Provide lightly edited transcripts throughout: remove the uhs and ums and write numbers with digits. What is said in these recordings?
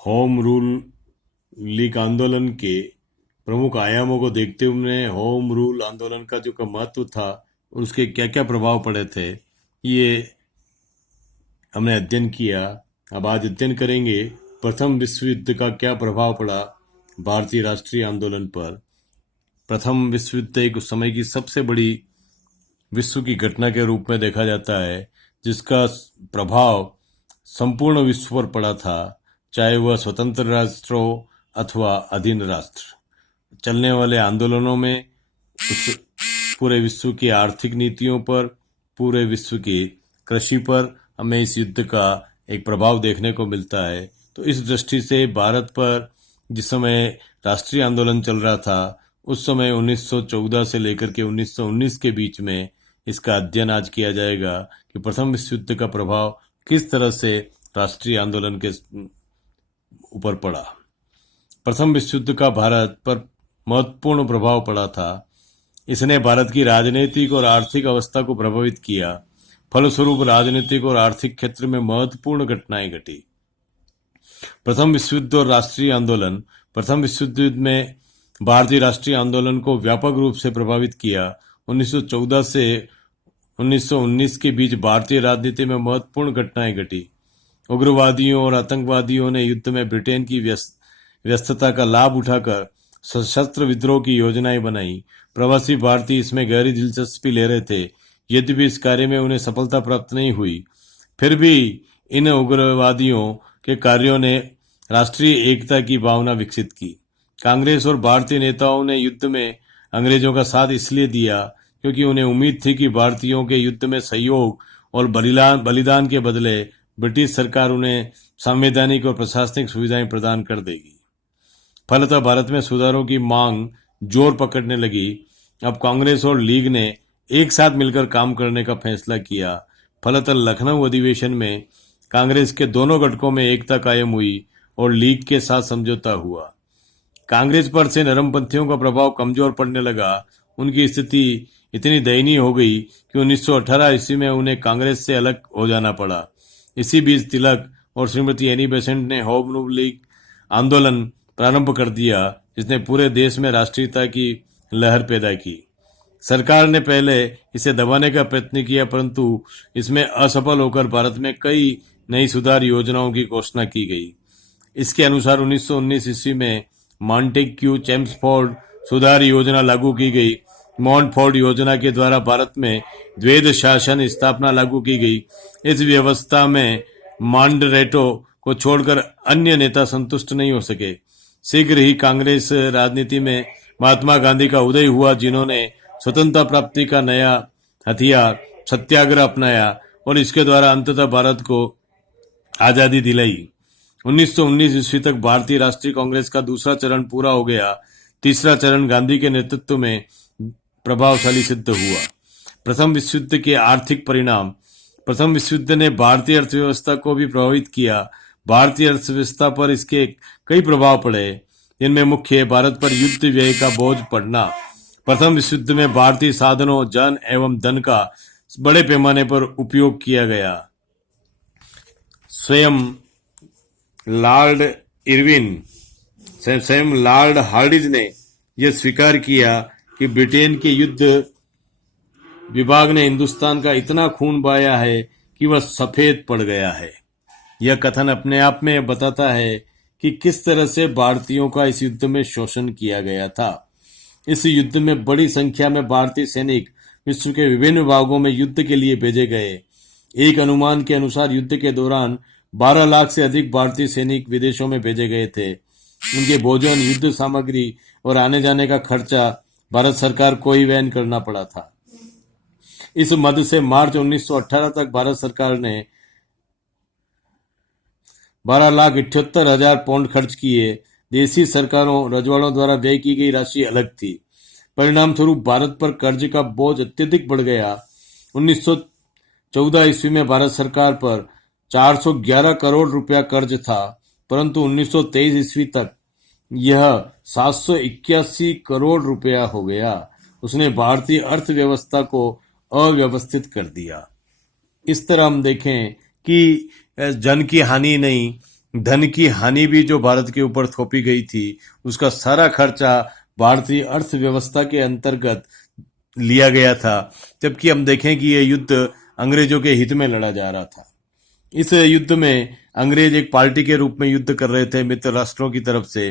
Home rule league आंदोलन के प्रमुख आयामों को देखते हुए होम रूल आंदोलन का जो महत्व था, उसके क्या क्या प्रभाव पड़े थे, ये हमने अध्ययन किया। अब आज अध्ययन करेंगे प्रथम विश्व युद्ध का क्या प्रभाव पड़ा भारतीय राष्ट्रीय आंदोलन पर। प्रथम विश्व युद्ध एक उस समय की सबसे बड़ी विश्व की घटना के रूप में देखा जाता है, जिसका प्रभाव संपूर्ण विश्व पर पड़ा था, चाहे वह स्वतंत्र राष्ट्र हो अथवा अधीन राष्ट्र। चलने वाले आंदोलनों में उस पूरे विश्व की आर्थिक नीतियों पर, पूरे विश्व की कृषि पर हमें इस युद्ध का एक प्रभाव देखने को मिलता है। तो इस दृष्टि से भारत पर जिस समय राष्ट्रीय आंदोलन चल रहा था, उस समय 1914 से लेकर के 1919 के बीच में इसका अध्ययन आज किया जाएगा कि प्रथम विश्व युद्ध का प्रभाव किस तरह से राष्ट्रीय आंदोलन के ऊपर पड़ा। प्रथम विश्व युद्ध का भारत पर महत्वपूर्ण प्रभाव पड़ा था। इसने भारत की राजनीतिक और आर्थिक अवस्था को प्रभावित किया। फलस्वरूप राजनीतिक और आर्थिक क्षेत्र में महत्वपूर्ण घटनाएं घटी। प्रथम विश्व युद्ध और राष्ट्रीय आंदोलन। प्रथम विश्व युद्ध में भारतीय राष्ट्रीय आंदोलन को व्यापक रूप से प्रभावित किया। 1914 से 1919 के बीच भारतीय राजनीति में महत्वपूर्ण घटनाएं घटी। उग्रवादियों और आतंकवादियों ने युद्ध में ब्रिटेन की व्यस्तता का लाभ उठाकर सशस्त्र विद्रोह की योजनाएं बनाई। प्रवासी भारतीय इसमें गहरी दिलचस्पी ले रहे थे, यद्यपि इस कार्य में उन्हें सफलता प्राप्त नहीं हुई। फिर भी इन उग्रवादियों के कार्यों ने राष्ट्रीय एकता की भावना विकसित की। कांग्रेस और भारतीय नेताओं ने युद्ध में अंग्रेजों का साथ इसलिए दिया क्योंकि उन्हें उम्मीद थी कि भारतीयों के युद्ध में सहयोग और बलिदान के बदले ब्रिटिश सरकार उन्हें संवैधानिक और प्रशासनिक सुविधाएं प्रदान कर देगी। फलतः भारत में सुधारों की मांग जोर पकड़ने लगी। अब कांग्रेस और लीग ने एक साथ मिलकर काम करने का फैसला किया। फलतः लखनऊ अधिवेशन में कांग्रेस के दोनों घटकों में एकता कायम हुई और लीग के साथ समझौता हुआ। कांग्रेस पर से नरमपंथियों का प्रभाव कमजोर पड़ने लगा। उनकी स्थिति इतनी दयनीय हो गई कि 1918 ईस्वी में उन्हें कांग्रेस से अलग हो जाना पड़ा। इसी बीच तिलक और श्रीमती एनी बेसेंट ने होम रूल लीग आंदोलन प्रारंभ कर दिया, जिसने पूरे देश में राष्ट्रीयता की लहर पैदा की। सरकार ने पहले इसे दबाने का प्रयत्न किया, परंतु इसमें असफल होकर भारत में कई नई सुधार योजनाओं की घोषणा की गई। इसके अनुसार 1919 ईस्वी में मॉन्टेग्यू चेम्सफोर्ड सुधार योजना लागू की गई। मॉन्टफोर्ड योजना के द्वारा भारत में द्वैध शासन स्थापना लागू की गई। इस व्यवस्था में मॉडरेटो को छोड़कर अन्य नेता संतुष्ट नहीं हो सके। शीघ्र ही कांग्रेस राजनीति में महात्मा गांधी का उदय हुआ, जिन्होंने स्वतंत्रता प्राप्ति का नया हथियार सत्याग्रह अपनाया और इसके द्वारा अंततः भारत को आजादी दिलाई। 1919 ईस्वी तक भारतीय राष्ट्रीय कांग्रेस का दूसरा चरण पूरा हो गया। तीसरा चरण गांधी के नेतृत्व में प्रभावशाली सिद्ध हुआ। प्रथम विश्व युद्ध के आर्थिक परिणाम। प्रथम विश्व युद्ध ने भारतीय अर्थव्यवस्था को भी प्रभावित किया। भारतीय अर्थव्यवस्था पर इसके कई प्रभाव पड़े। इनमें मुख्य भारत पर युद्ध व्यय का बोझ पड़ना। प्रथम विश्व युद्ध में भारतीय साधनों, जन एवं धन का बड़े पैमाने पर उपयोग किया गया। स्वयं लॉर्ड हार्डिंज ने यह स्वीकार किया कि ब्रिटेन के युद्ध विभाग ने हिंदुस्तान का इतना खून बहाया है कि वह सफेद पड़ गया है। यह कथन अपने आप में बताता है कि किस तरह से भारतीयों का इस युद्ध में शोषण किया गया था। इस युद्ध में बड़ी संख्या में भारतीय सैनिक विश्व के विभिन्न भागों में युद्ध के लिए भेजे गए। एक अनुमान के अनुसार युद्ध के दौरान 12 लाख से अधिक भारतीय सैनिक विदेशों में भेजे गए थे। उनके भोजन, युद्ध सामग्री और आने जाने का खर्चा भारत सरकार को ही वहन करना पड़ा था। इस मद से मार्च 1918 तक भारत सरकार ने 12,78,000 पाउंड खर्च किए। देशी सरकारों, रजवाड़ों द्वारा व्यय की गई राशि अलग थी। परिणाम स्वरूप भारत पर कर्ज का बोझ अत्यधिक बढ़ गया। 1914 ईस्वी में भारत सरकार पर 411 करोड़ रुपया कर्ज था, परंतु 1923 ईस्वी तक यह 781 करोड़ रुपया हो गया। उसने भारतीय अर्थव्यवस्था को अव्यवस्थित कर दिया। इस तरह हम देखें कि जन की हानि नहीं धन की हानि भी जो भारत के ऊपर थोपी गई थी, उसका सारा खर्चा भारतीय अर्थव्यवस्था के अंतर्गत लिया गया था, जबकि हम देखें कि यह युद्ध अंग्रेजों के हित में लड़ा जा रहा था। इस युद्ध में अंग्रेज एक पार्टी के रूप में युद्ध कर रहे थे मित्र राष्ट्रों की तरफ से,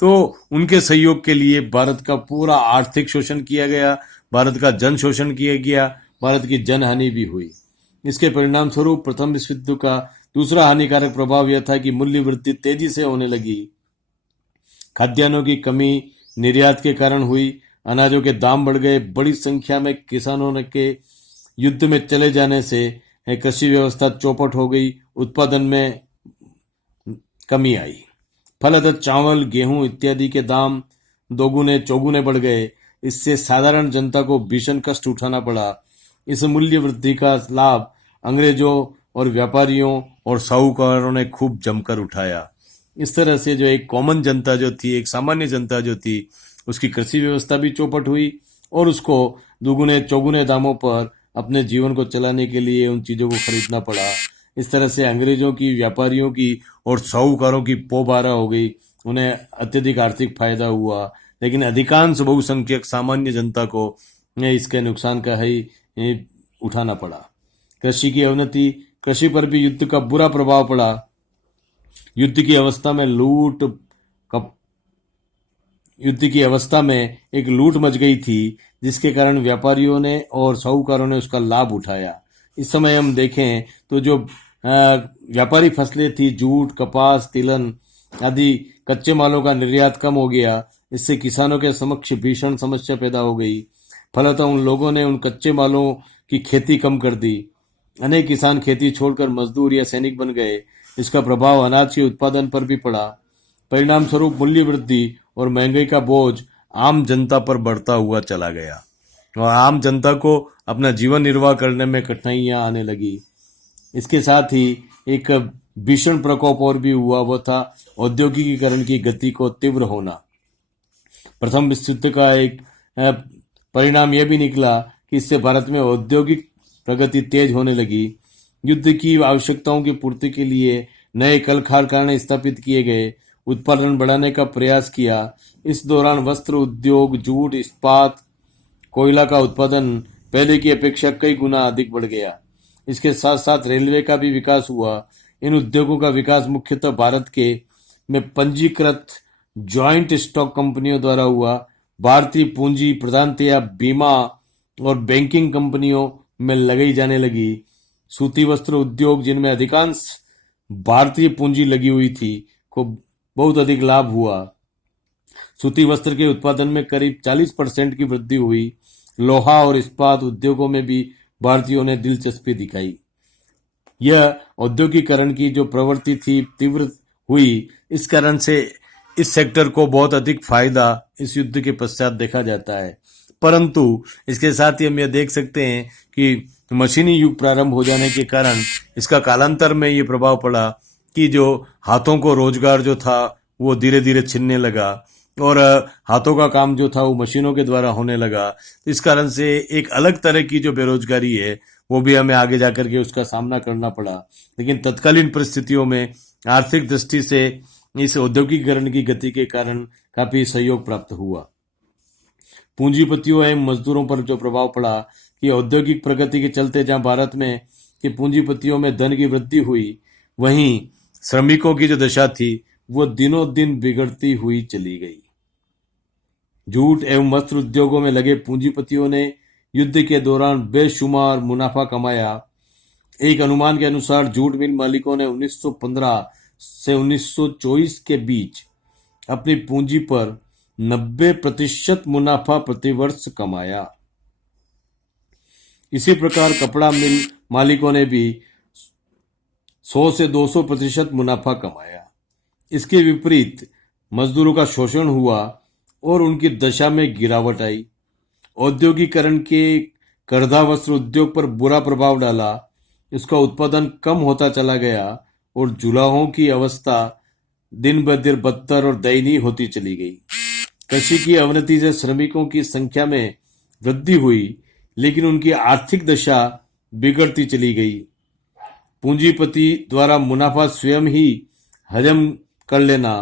तो उनके सहयोग के लिए भारत का पूरा आर्थिक शोषण किया गया, भारत का जन शोषण किया गया, भारत की जनहानि भी हुई। इसके परिणाम स्वरूप प्रथम विश्व युद्ध का दूसरा हानिकारक प्रभाव यह था कि मूल्य वृद्धि तेजी से होने लगी। खाद्यान्नों की कमी निर्यात के कारण हुई, अनाजों के दाम बढ़ गए, बड़ी संख्या में किसानों के युद्ध में चले जाने से कृषि व्यवस्था चौपट हो गई, उत्पादन में कमी आई। फलतः चावल, गेहूं इत्यादि के दाम दोगुने चौगुने बढ़ गए। इससे साधारण जनता को भीषण कष्ट उठाना पड़ा। इस मूल्य वृद्धि का लाभ अंग्रेजों और व्यापारियों और साहूकारों ने खूब जमकर उठाया। इस तरह से जो एक कॉमन जनता जो थी, एक सामान्य जनता जो थी, उसकी कृषि व्यवस्था भी चौपट हुई और उसको दुगुने चौगुने दामों पर अपने जीवन को चलाने के लिए उन चीज़ों को खरीदना पड़ा। इस तरह से अंग्रेजों की, व्यापारियों की और साहूकारों की पोबारा हो गई। उन्हें अत्यधिक आर्थिक फायदा हुआ, लेकिन अधिकांश बहुसंख्यक सामान्य जनता को इसके नुकसान का ही उठाना पड़ा। कृषि की अवनति, कृषि पर भी युद्ध का बुरा प्रभाव पड़ा। युद्ध की अवस्था में एक लूट मच गई थी, जिसके कारण व्यापारियों ने और साहूकारों ने उसका लाभ उठाया। इस समय हम देखें तो जो व्यापारी फसलें थी, जूट, कपास, तिलन आदि कच्चे मालों का निर्यात कम हो गया। इससे किसानों के समक्ष भीषण समस्या पैदा हो गई। फलतः उन लोगों ने उन कच्चे मालों की खेती कम कर दी। अनेक किसान खेती छोड़कर मजदूर या सैनिक बन गए। इसका प्रभाव अनाज के उत्पादन पर भी पड़ा। परिणाम स्वरूप मूल्य वृद्धि और महंगाई का बोझ आम जनता पर बढ़ता हुआ चला गया और आम जनता को अपना जीवन निर्वाह करने में कठिनाइयां आने लगी। इसके साथ ही एक भीषण प्रकोप और भी हुआ, वो था औद्योगिकीकरण की गति को तीव्र होना। प्रथम विश्व युद्ध का एक परिणाम यह भी निकला कि इससे भारत में औद्योगिक प्रगति तेज होने लगी। युद्ध की आवश्यकताओं की पूर्ति के लिए नए कल कारखाने स्थापित किए गए, उत्पादन बढ़ाने का प्रयास किया। इस दौरान वस्त्र उद्योग, जूट, इस्पात, कोयला का उत्पादन पहले की अपेक्षा कई गुना अधिक बढ़ गया। इसके साथ साथ रेलवे का भी विकास हुआ। इन उद्योगों का विकास मुख्यतः भारत के में पंजीकृत ज्वाइंट स्टॉक कंपनियों द्वारा हुआ। भारतीय पूंजी प्रधानतया बीमा और बैंकिंग कंपनियों में लगाई जाने लगी। सूती वस्त्र उद्योग, जिनमें अधिकांश भारतीय पूंजी लगी हुई थी, को बहुत अधिक लाभ हुआ। सूती वस्त्र के उत्पादन में करीब 40% की वृद्धि हुई। लोहा और इस्पात उद्योगों में भी भारतीयों ने दिलचस्पी दिखाई। यह औद्योगिकरण की जो प्रवृत्ति थी तीव्र हुई। इस कारण से इस सेक्टर को बहुत अधिक फायदा इस युद्ध के पश्चात देखा जाता है। परंतु इसके साथ ही हम यह देख सकते हैं कि मशीनी युग प्रारंभ हो जाने के कारण इसका कालांतर में ये प्रभाव पड़ा कि जो हाथों को रोजगार जो था वो धीरे धीरे छिनने लगा और हाथों का काम जो था वो मशीनों के द्वारा होने लगा। इस कारण से एक अलग तरह की जो बेरोजगारी है वो भी हमें आगे जाकर के उसका सामना करना पड़ा। लेकिन तत्कालीन परिस्थितियों में आर्थिक दृष्टि से इस औद्योगिकीकरण की गति के कारण काफी सहयोग प्राप्त हुआ। पूंजीपतियों एवं मजदूरों पर जो प्रभाव पड़ा कि औद्योगिक प्रगति के चलते जहां भारत में कि पूंजीपतियों में धन की वृद्धि हुई, वहीं श्रमिकों की जो दशा थी वो दिनों दिन बिगड़ती हुई चली गई। जूट एवं वस्त्र उद्योगों में लगे पूंजीपतियों ने युद्ध के दौरान बेशुमार मुनाफा कमाया। एक अनुमान के अनुसार जूट मिल मालिकों ने 1915 से 1924 के बीच अपनी पूंजी पर 90% मुनाफा प्रतिवर्ष कमाया। इसी प्रकार कपड़ा मिल मालिकों ने भी 100 से 200% मुनाफा कमाया। इसके विपरीत मजदूरों का शोषण हुआ और उनकी दशा में गिरावट आई। औद्योगिकरण के करधा वस्त्र उद्योग पर बुरा प्रभाव डाला। इसका उत्पादन कम होता चला गया और जुलाहों की अवस्था दिन ब दिन बदतर और दयनीय होती चली गई। कृषि की अवनति से श्रमिकों की संख्या में वृद्धि हुई, लेकिन उनकी आर्थिक दशा बिगड़ती चली गई। पूंजीपति द्वारा मुनाफा स्वयं ही हजम कर लेना,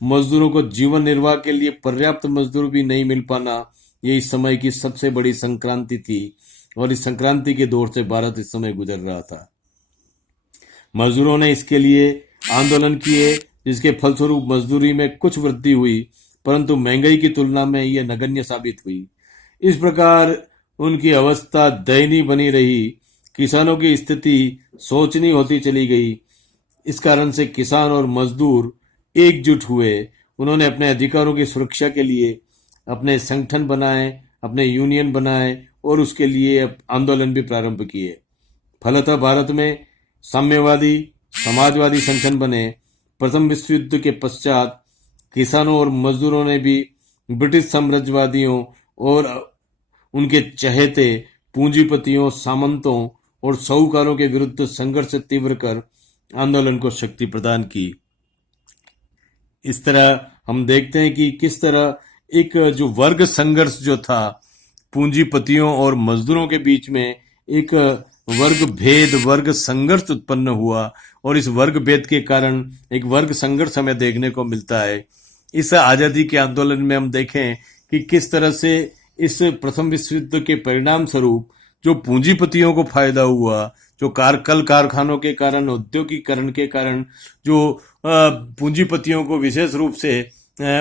मजदूरों को जीवन निर्वाह के लिए पर्याप्त मजदूर भी नहीं मिल पाना, ये इस समय की सबसे बड़ी संक्रांति थी और इस संक्रांति के दौर से भारत इस समय गुजर रहा था। मजदूरों ने इसके लिए आंदोलन किए, जिसके फलस्वरूप मजदूरी में कुछ वृद्धि हुई, परंतु महंगाई की तुलना में यह नगण्य साबित हुई। इस प्रकार उनकी अवस्था दयनीय बनी रही। किसानों की स्थिति शोचनीय होती चली गई। इस कारण से किसान और मजदूर एकजुट हुए। उन्होंने अपने अधिकारों की सुरक्षा के लिए अपने संगठन बनाए, अपने यूनियन बनाए और उसके लिए आंदोलन भी प्रारंभ किए। फलतः भारत में साम्यवादी समाजवादी संगठन बने। प्रथम विश्व युद्ध के पश्चात किसानों और मजदूरों ने भी ब्रिटिश साम्राज्यवादियों और उनके चहेते पूंजीपतियों, सामंतों और साहूकारों के विरुद्ध संघर्ष तीव्र कर आंदोलन को शक्ति प्रदान की। इस तरह हम देखते हैं कि किस तरह एक जो वर्ग संघर्ष जो था पूंजीपतियों और मजदूरों के बीच में, एक वर्ग भेद, वर्ग संघर्ष उत्पन्न हुआ और इस वर्ग भेद के कारण एक वर्ग संघर्ष हमें देखने को मिलता है। इस आजादी के आंदोलन में हम देखें कि किस तरह से इस प्रथम विश्व युद्ध के परिणाम स्वरूप जो पूंजीपतियों को फायदा हुआ, जो कल कारखानों के कारण, औद्योगिकरण के कारण जो पूंजीपतियों को विशेष रूप से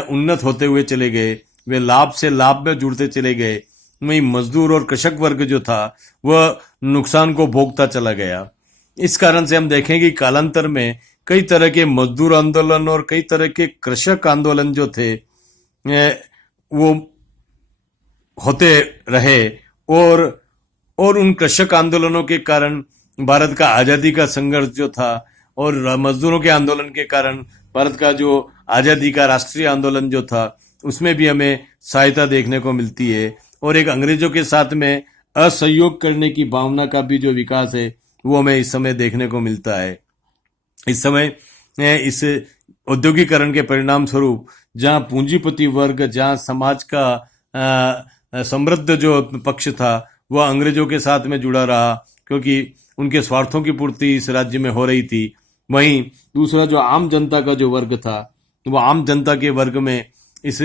उन्नत होते हुए चले गए, वे लाभ से लाभ में जुड़ते चले गए, वहीं मजदूर और कृषक वर्ग जो था वह नुकसान को भोगता चला गया। इस कारण से हम देखें कि कालांतर में कई तरह के मजदूर आंदोलन और कई तरह के कृषक आंदोलन जो थे वो होते रहे और उन कृषक आंदोलनों के कारण भारत का आजादी का संघर्ष जो था और मजदूरों के आंदोलन के कारण भारत का जो आजादी का राष्ट्रीय आंदोलन जो था उसमें भी हमें सहायता देखने को मिलती है और एक अंग्रेजों के साथ में असहयोग करने की भावना का भी जो विकास है वो हमें इस समय देखने को मिलता है। इस समय इस औद्योगिकरण के परिणाम स्वरूप जहां पूंजीपति वर्ग, जहां समाज का समृद्ध जो पक्ष था वह अंग्रेजों के साथ में जुड़ा रहा क्योंकि उनके स्वार्थों की पूर्ति इस राज्य में हो रही थी, वहीं दूसरा जो आम जनता का जो वर्ग था वो आम जनता के वर्ग में इस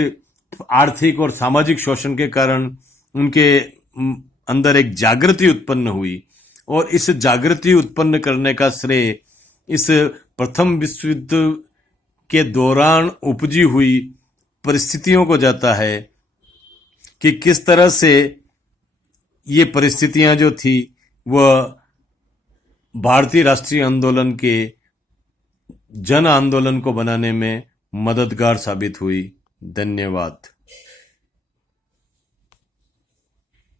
आर्थिक और सामाजिक शोषण के कारण उनके अंदर एक जागृति उत्पन्न हुई और इस जागृति उत्पन्न करने का श्रेय इस प्रथम विश्व युद्ध के दौरान उपजी हुई परिस्थितियों को जाता है कि किस तरह से ये परिस्थितियां जो थी वह भारतीय राष्ट्रीय आंदोलन के जन आंदोलन को बनाने में मददगार साबित हुई। धन्यवाद।